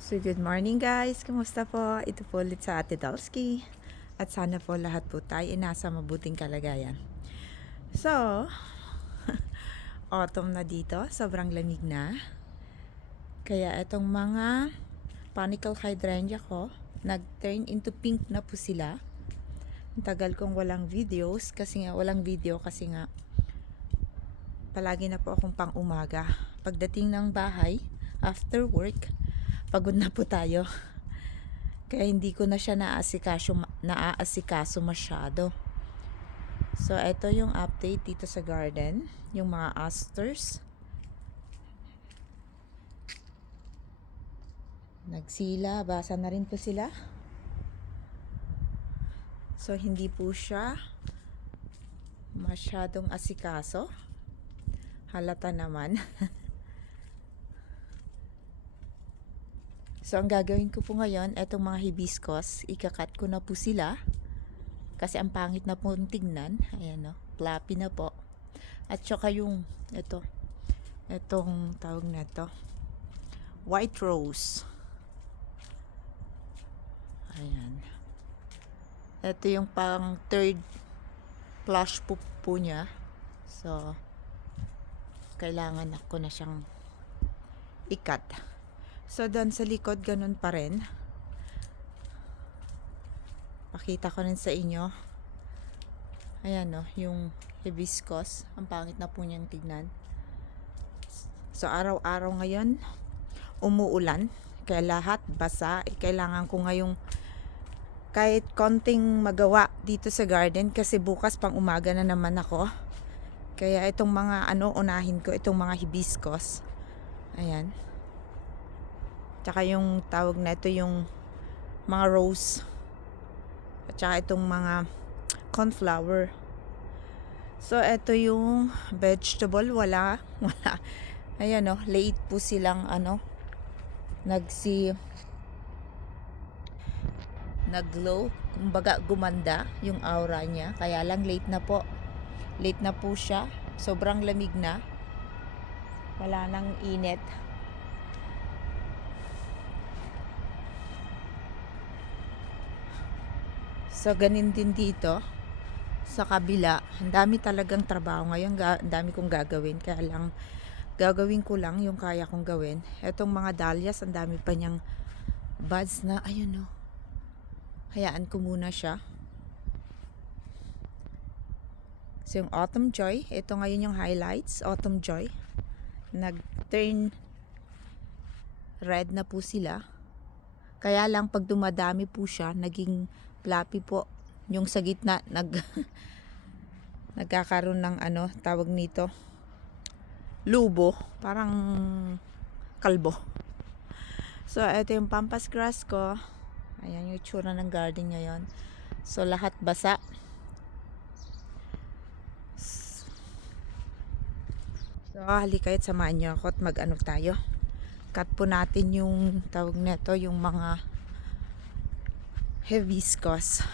So good morning guys, kumusta po? Ito po ulit sa Ate Dalski. At sana po lahat po tayo ay nasa mabuting kalagayan. So, autumn na dito, sobrang lamig na. Kaya itong mga panicle hydrangea ko, nag-turn into pink na po sila. Ang tagal kong walang videos kasi nga palagi na po akong pang umaga. Pagdating ng bahay, after work, pagod na po tayo. Kaya hindi ko na siya naaasikaso masyado. So, ito yung update dito sa garden. Yung mga asters. Nagsila, basa na rin po sila. So, hindi po siya masyadong asikaso. Halata naman. So, ang gagawin ko po ngayon, etong mga hibiscus, ikakat ko na po sila. Kasi ang pangit na po tignan. Ayan o, fluffy na po. At saka yung, etong tawag na to, white rose. Ayan. Ito yung pang third flush po niya. So, kailangan ako na siyang ikat. So, doon sa likod, ganun pa rin. Pakita ko rin sa inyo. Ayan o, yung hibiscus. Ang pangit na po niyang tignan. So, araw-araw ngayon, umuulan. Kaya lahat basa. Kailangan ko ngayong kahit konting magawa dito sa garden. Kasi bukas pang umaga na naman ako. Kaya itong mga unahin ko, itong mga hibiscus. Ayan. Tsaka yung tawag na ito, yung mga rose. At saka itong mga cornflower. So, ito yung vegetable. Wala. Ayan o, late po silang nag-glow. Kumbaga, gumanda yung aura niya. Kaya lang late na po. Late na po siya. Sobrang lamig na. Wala nang init. So, ganin din dito sa kabila. Ang dami talagang trabaho ngayon. Ang dami kong gagawin. Kaya lang, gagawin ko lang yung kaya kong gawin. Etong mga dahlias, ang dami pa niyang buds na, ayun o. Hayaan ko muna siya. So, yung autumn joy. Ito ngayon yung highlights. Autumn joy. Nag-turn red na po sila. Kaya lang, pag dumadami po siya, naging fluffy po. Yung sa gitna, nagkakaroon ng tawag nito, lubo. Parang kalbo. So, ito yung pampas grass ko. Ayan yung itsura ng garden ngayon. So, lahat basa. So, halika kayo't samahan niyo ako at mag-ano tayo. Cut po natin yung tawag nito, yung mga hibiscus.